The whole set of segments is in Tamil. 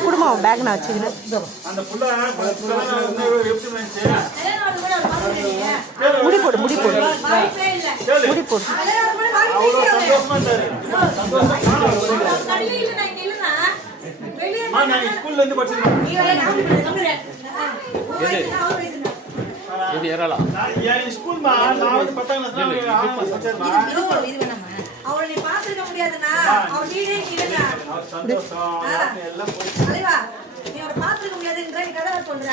குடுமா பேக் நான் வச்சுக்கிறேன். முடி போடு முடி போடு முடி போடு. இது ஏறலாம் ஸ்கூல் மா நான் வந்து 10ஆம் கிளாஸ் அவளை நீ பாத்துக்க முடியாதுனா அவ நீடே இல்லடா சந்தோஷம் எல்லாம் போய் அலைவா நீ அவளை பாத்துக்க முடியாதுங்கற நீ கதை சொல்ற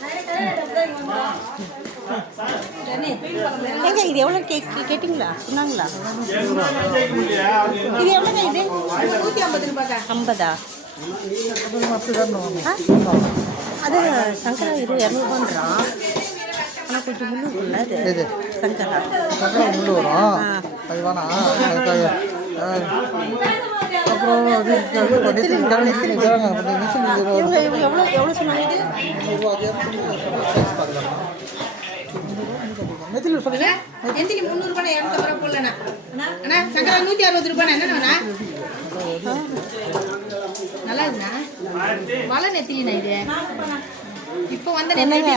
நான் கதை ஏங்க இது எவ்வளவு கேட்டிங்களா சொன்னாங்களா? இது எவ்வளவுங்க? இது 150 ரூபாய்க்கா. 50ஆ? அது சங்கரா இது 200 ஆனால் கொஞ்சம் முள்ளு இருக்குல்ல அது சங்கரா முள்ளு வரும். அது வேணா அப்புறம் எவ்வளோ சொன்னாங்க? நெத்திலி சொல்லுங்க. எந்திக்கு 300 ரூபாய் 250 ரூபாய் போடலனா அண்ணா சங்கரா 160 ரூபாய் என்னன்னா நல்லா இருக்குண்ணா. வலை நெத்திலினா இது இப்போ வந்து